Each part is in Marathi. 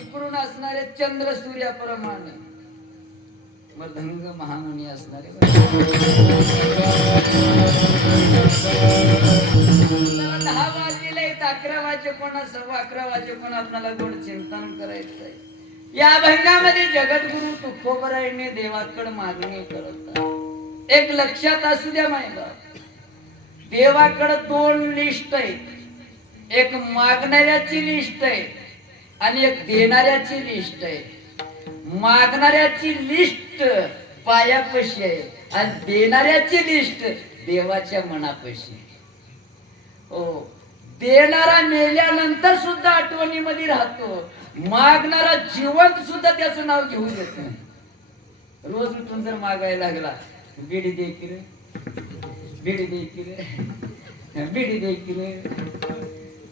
इकडून असणारे चंद्र सूर्याप्रमाणे मर्दंग महामुनी असणारे 10 वाजले 11 वाजे कोणा 11:15 वाजे कोणा आपल्याला गोड चिंतन करायचंय. या भंगामध्ये जगद्गुरु तुकोबरायने देवाकडे मागणी करत. एक लक्षात असू द्या माहिती, देवाकडे 2 लिस्ट आहे. एक मागणाऱ्याची लिस्ट आहे आणि एक देणाऱ्याची लिस्ट आहे. मागणाऱ्याची लिस्ट पायापाशी आहे आणि देणाऱ्याची लिस्ट देवाच्या मनापाशी. हो, देणारा मेल्यानंतर सुद्धा आठवणीमध्ये राहतो, मागणारा जिवंत सुद्धा त्याचं नाव घेऊन येत नाही. रोज उठून जर मागायला लागला, बिडी दे की रे, बिडी दे की रे, बिडी दे की रे,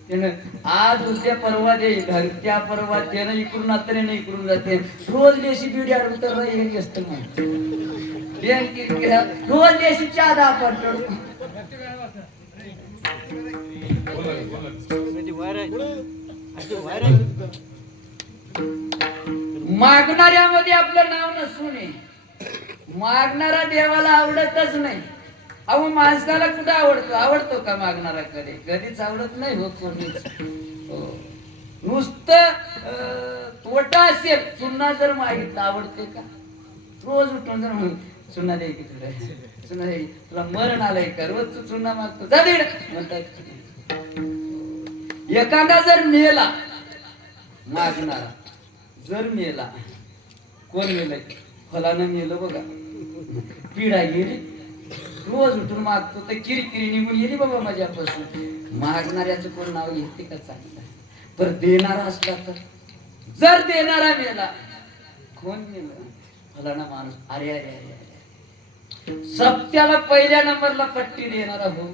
त्यानं आज उद्या परवा दे, त्या परवा त्यानं इकडून आता नाही इकडून जाते. रोज देशी बिडी अडवत हे असतं ना, रोज देशी चहा 10 पट. मागणाऱ्यामध्ये आपलं नाव नसू नये. मागणारा देवाला आवडतच नाही. अहो, माणसाला कुठं आवडतो? आवडतो का मागणारा? कधीच आवडत नाही हो कोणीच. नुसतं तोटा असेल, चुन्ना जर मागितलं आवडते का? रोज उठून जर म्हणून चुन्ना दे की तुला, चुन्ना दे, तुला मरण आलंय का? रोज तू चुन्ना मागतो, जा दे म्हणतात. एखादा जर मेला, मागणारा जर मेला, कोण मेलंय? फलानं मेलं बघा, पिढा गेली, रोज उठून मागतो तर किरकिरी निघून गेली बाबा माझ्यापासून. मागणाऱ्याचं कोण नाव घेते का? चांगलं. पर देणारा असला तर, जर देणारा मेला, कोण मेलं? फलाना माणूस. अरे अरे अरे अरे, सत्याला पहिल्या नंबरला पट्टी देणारा हो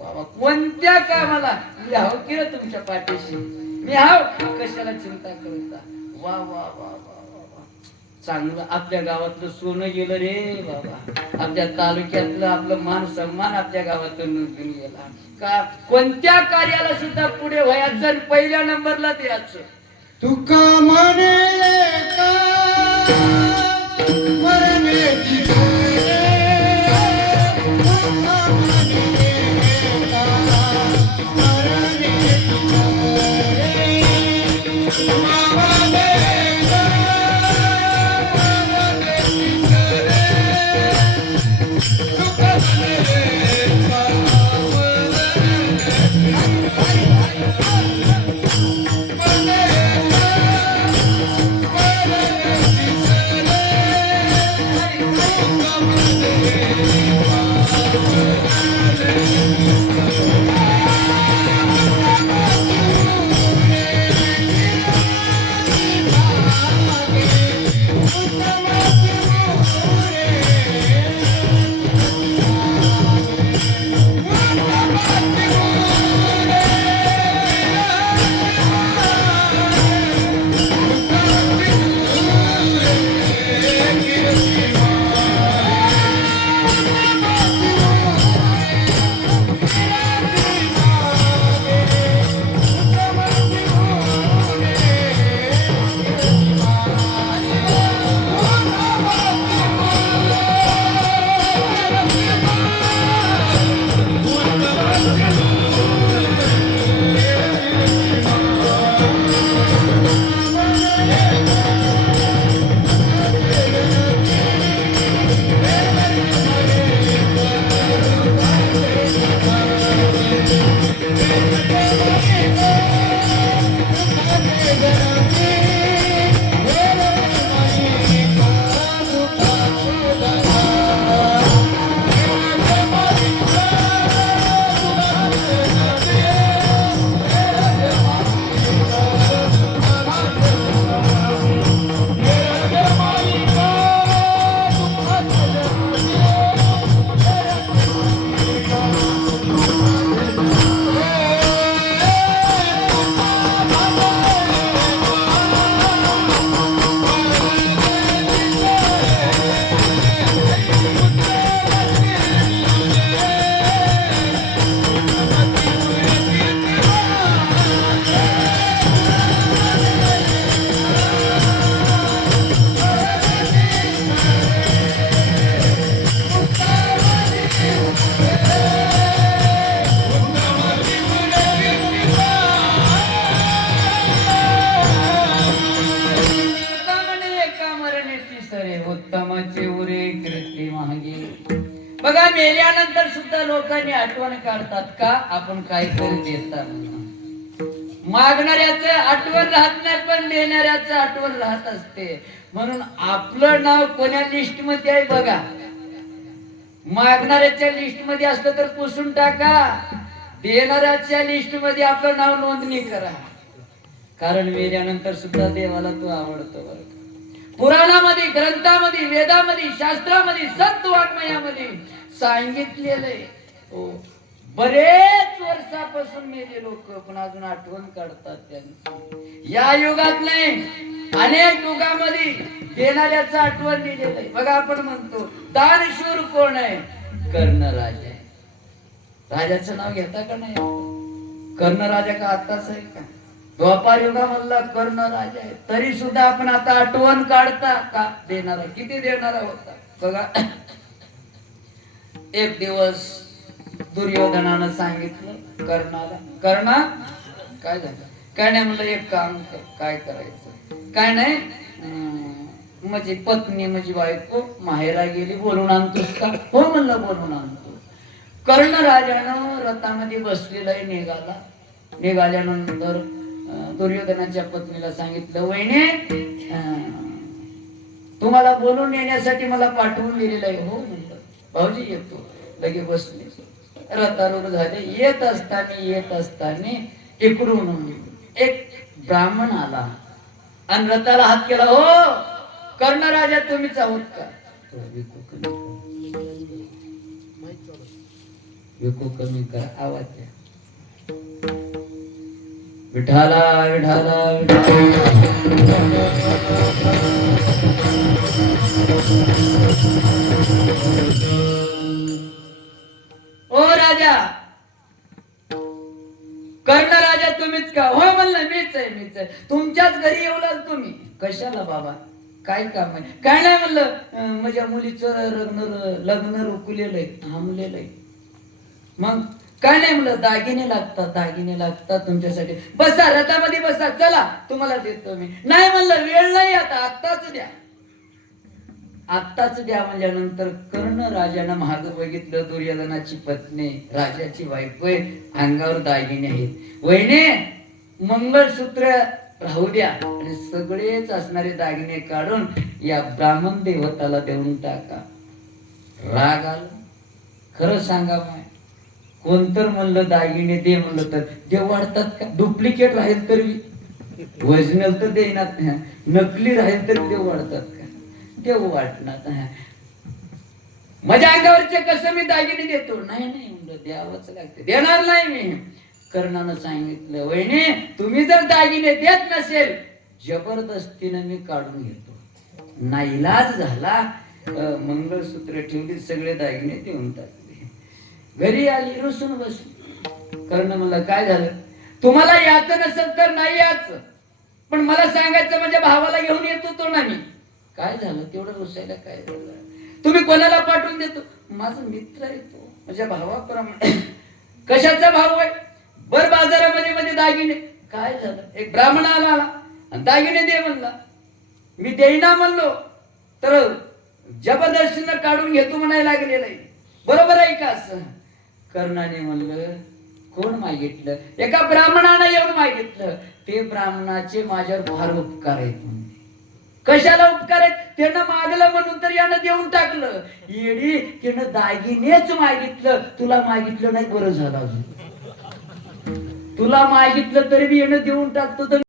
बाबा. कोणत्या कामाला मी हाव की रे तुमच्या पाठीशी, मी हाव, कशाला चिंता करता? वा वा वा वा वा, चांगलं. आपल्या गावातलं सोनं गेलं रे बाबा, आपल्या तालुक्यातलं आपलं मान सन्मान आपल्या गावातून निघून गेला का? कोणत्या कार्याला सुद्धा पुढे व्हायचं, पहिल्या नंबरला द्यायचं. तुका म्हणे का मरण्याची बघा मेल्यानंतर सुद्धा लोकांनी आठवण काढतात का आपण काहीतरी देतात. मागणाऱ्याचं आठवण राहत नाही पण देणाऱ्याचं आठवण राहत असते. म्हणून आपलं नाव कोण्या लिस्ट मध्ये आहे बघा. मागणाऱ्याच्या लिस्ट मध्ये असलं तर पुसून टाका, देणाऱ्याच्या लिस्ट मध्ये आपलं नाव नोंदणी करा. कारण मेल्यानंतर सुद्धा देवाला तो आवडतो बरं. पुराणामध्ये, ग्रंथामध्ये, वेदामध्ये, शास्त्रामध्ये, संत वाङ्मयामध्ये सांगितलेलं आहे. हो, बरेच वर्षापासून मेले लोक पण अजून आठवण काढतात त्यांची. या युगात नाही, अनेक युगामध्ये देणाऱ्याचं आठवण दिलेलं आहे. बघा आपण म्हणतो दानशूर कोण आहे? कर्ण राजा. राजाचं नाव घेता का नाही? कर्ण राजा का आताच आहे का? द्वापार युगामधला कर्ण राजा आहे. तरी सुद्धा आपण आता आठवण काढता का? देणारा किती देणारा होता बघा. एक दिवस दुर्योधनानं सांगितलं कर्णाला, कर्णा काय झालं? काय नाही म्हणलं, एक काम कर. काय करायचं? काय नाही, माझी पत्नी माझी बायको माहेरा गेली, बोलून आणतोस का? हो म्हणलं बोलून आणतो. कर्ण राजानं रथामध्ये बसलेला आहे, निघाल्यानंतर दुर्योधनाच्या पत्नीला सांगितलं, वहिनी तुम्हाला बोलून येण्यासाठी मला पाठवून दिलेलं आहे. हो म्हणलं, भाऊजी येतो. लगे बसले, रथारूढ झाले. येत असताना इकडून एक ब्राह्मण आला आणि रथाला हात केला. हो कर्ण राजा तुम्हीच आहोत का? विको कमी कर, आवाज द्या. विठाला विठाला ओ राजा, कर्ण राजा तुम्हीच का? हो म्हणलं मीच आहे. तुमच्याच घरी येऊ लागलो तुम्ही. कशाला बाबा? काय काम आहे? काय नाही म्हणलं, माझ्या मुलीचं लग्न रोखलेलं आहे, थांबलेलं आहे. मग काय नाही म्हणलं, दागिने लागतात तुमच्यासाठी. बसा रथामध्ये बसा, चला तुम्हाला देतो मी. नाही म्हणलं, वेळ नाही आता, आत्ताच द्या म्हणल्यानंतर कर्ण राजानं महाग बघितलं. दुर्योधनाची पत्नी राजाची बायको आहे, अंगावर दागिने आहेत. वहिने मंगळसूत्र राहू द्या आणि सगळेच असणारे दागिने काढून या ब्राह्मण देवताला देऊन टाका. राग आला. खरं सांगा माय, कोणतर म्हणलं दागिने दे म्हणलं तर देव वाढतात का? डुप्लिकेट राहील तर ओरिजिनल तर देणार, नकली राहील तर देव वाढतात का? देव वाटणार. माझ्या अंगावरचे कसं मी दागिने देतो? नाही म्हणलं, द्यावंच लागते. देणार नाही मी. कर्णानं सांगितलं, वहिनी तुम्ही जर दागिने देत नसेल, जबरदस्तीनं मी काढून घेतो. नाईलाज झाला. मंगळसूत्र ठेवली, सगळे दागिने देऊन टाकले. घरी आली, रुसून बसली. कर्ण म्हणलं, काय झालं? तुम्हाला याचं नसेल तर नाही याचं, पण मला सांगायचं माझ्या भावाला घेऊन येतो तो ना मी. काय झालं तेवढं रुसायला? काय झालं? तुम्ही कोणाला पाठवून देतो? माझा मित्र आहे तो, माझ्या भावाप्रमाणे. कशाचा भाव आहे? बर बाजारामध्ये दागिने. काय झालं? एक ब्राह्मण आला आणि दागिने दे म्हणला. मी देईना म्हणलो तर जबरदस्तीनं काढून घेतो म्हणायला लागलेलं आहे. बरोबर आहे का असं? कर्णाने म्हणलं, कोण मागितलं? एका ब्राह्मणानं येऊन मागितलं. ते ब्राह्मणाचे माझ्यावर फार उपकार आहेत. कशाला उपकार आहेत? त्यानं मागलं म्हणून तर यानं देऊन टाकलं. येडी, त्यानं दागिनेच मागितलं. तुला मागितलं नाही, बरं झालं. तुला मागितलं तरी यानं देऊन टाकतो तर